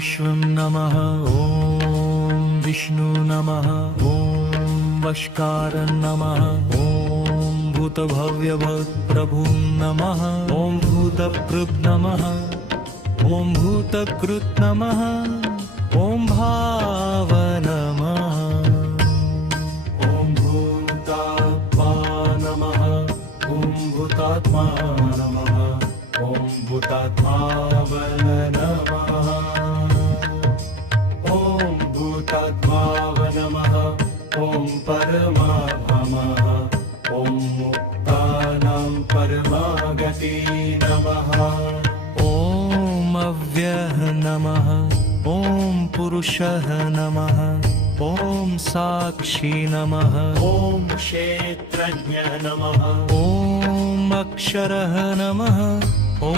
विश्वं नमः ॐ विष्णु नमः ॐ वष्कार नमः ॐ भूतभव्यभूतप्रभु नमः ॐ भूतकृत् नमः ॐ भूतकृत् नमः ॐ भाव नमः ॐ भूतात्मा नमः ॐ भूतात्मा नमः ॐ भूतात्मावन नमः ॐ भूतात्माव नमः ॐ परमात्मः ॐ मुक्तानां परमागति नमः ॐ अव्ययः नमः ॐ पुरुषः नमः ॐ साक्षी नमः ॐ क्षेत्रज्ञ नमः ॐ अक्षरः नमः ॐ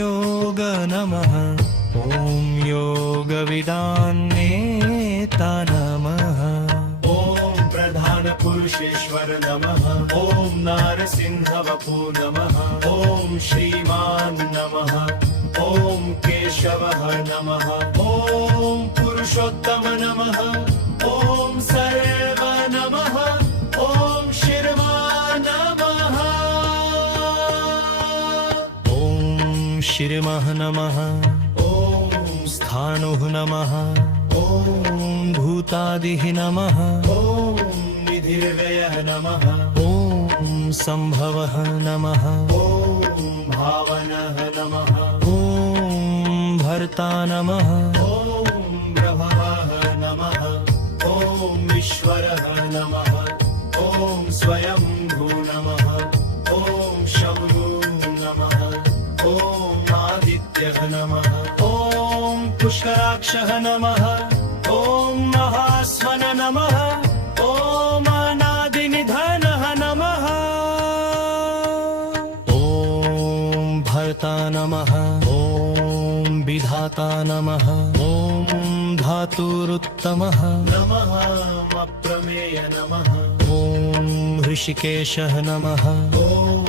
योग नमः ॐ योगविदान्नेता नमः ॐ प्रधानपुरुषेश्वर नमः ॐ नारसिंहवपु नमः ॐ श्रीमान् नमः ॐ केशवः नमः ॐ पुरुषोत्तम नमः ॐ सर्व नमः ॐ शिर्मा नमः ॐ शिर्मः नमः ॐ स्थाणुः नमः ॐ भूतादिः नमः ॐ निधिर्व्ययः नमः ॐ सम्भवः नमः ॐ भावनः नमः ॐ भर्ता नमः ॐ प्रभवः नमः ॐ ईश्वरः नमः ॐ स्वयंभू नमः ॐ शम्भु नमः ॐ आदित्यः नमः ॐ पुष्कराक्षः नमः ॐ महास्वन नमः ॐ अनादिनिधनः नमः ॐ भर्ता नमः ॐ विधाता नमः ॐ धातुरुत्तमः नमः अप्रमेय नमः ॐ ऋषिकेशः नमः ॐ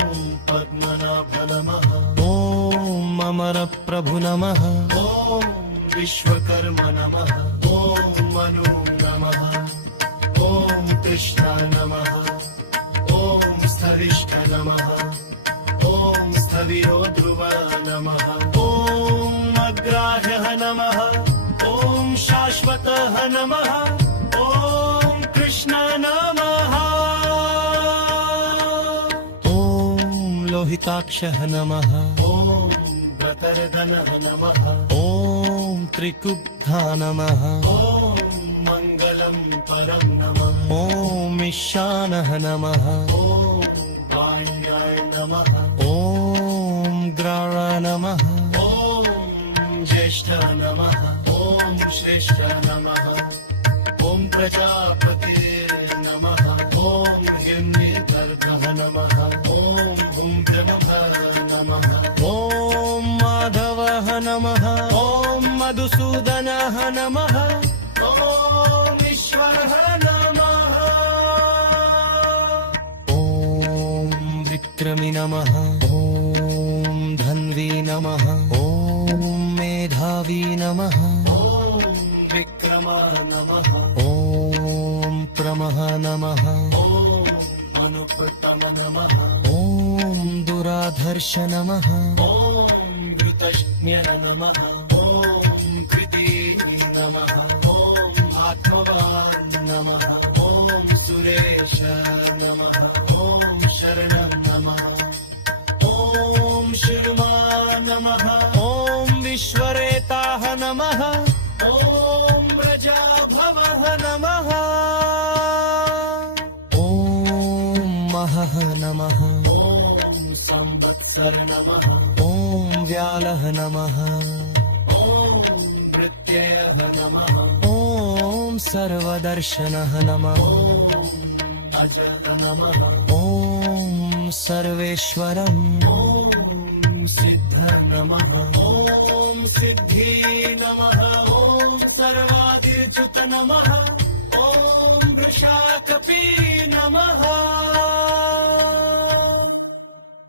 पद्मनाभ नमः ॐ अमरप्रभु नमः ॐ विश्वकर्म नमः ॐ मनु नमः ॐ कृष्ण नमः ॐ स्थविष्ठ नमः ॐ स्थविरो ध्रुव नमः ॐ अग्राह्यः नमः ॐ शाश्वतः नमः ॐ कृष्ण नमः ॐ लोहिताक्षः नमः ॐ व्रतर्धनः नमः ॐ त्रिकुब्धा नमः ॐ मङ्गलं परं नमः ॐ ईशानः नमः ॐ वाण्याय नमः ॐ ग्राण नमः ॐ ज्येष्ठ नमः ॐ श्रेष्ठ नमः ॐ प्रजापते नमः ॐ हिरण्यगर्भः नमः ॐ भूम्भ्रमः नमः ॐ माधवः नमः ॐ मधुसूदनः नमः ॐ ईश्वरः नमः ॐ विक्रमी नमः ॐ धन्वी नमः ॐ मेधावी नमः ॐ विक्रमा नमः ॐ प्रमः नमः ॐ अनुपतम नमः ॐ दुराधर्ष नमः ॐ धृतज्ञ नमः ॐ कृति नमः ॐ आत्मवान् नमः ॐ सुरेश नमः ॐ शरणं नमः ॐ शिर्मा नमः ॐ विश्वरेताः नमः ॐ प्रजाभवः नमः ॐ महः नमः ॐ संवत्सर नमः ॐ व्यालः नमः ॐ प्रत्ययः नमः ॐ सर्वदर्शनः नमः ॐ अजः नमः ॐ सर्वेश्वरम् ॐ सिद्ध नमः ॐ सिद्धि नमः ॐ सर्वादिर्च्युत नमः ॐ वृषाकपि नमः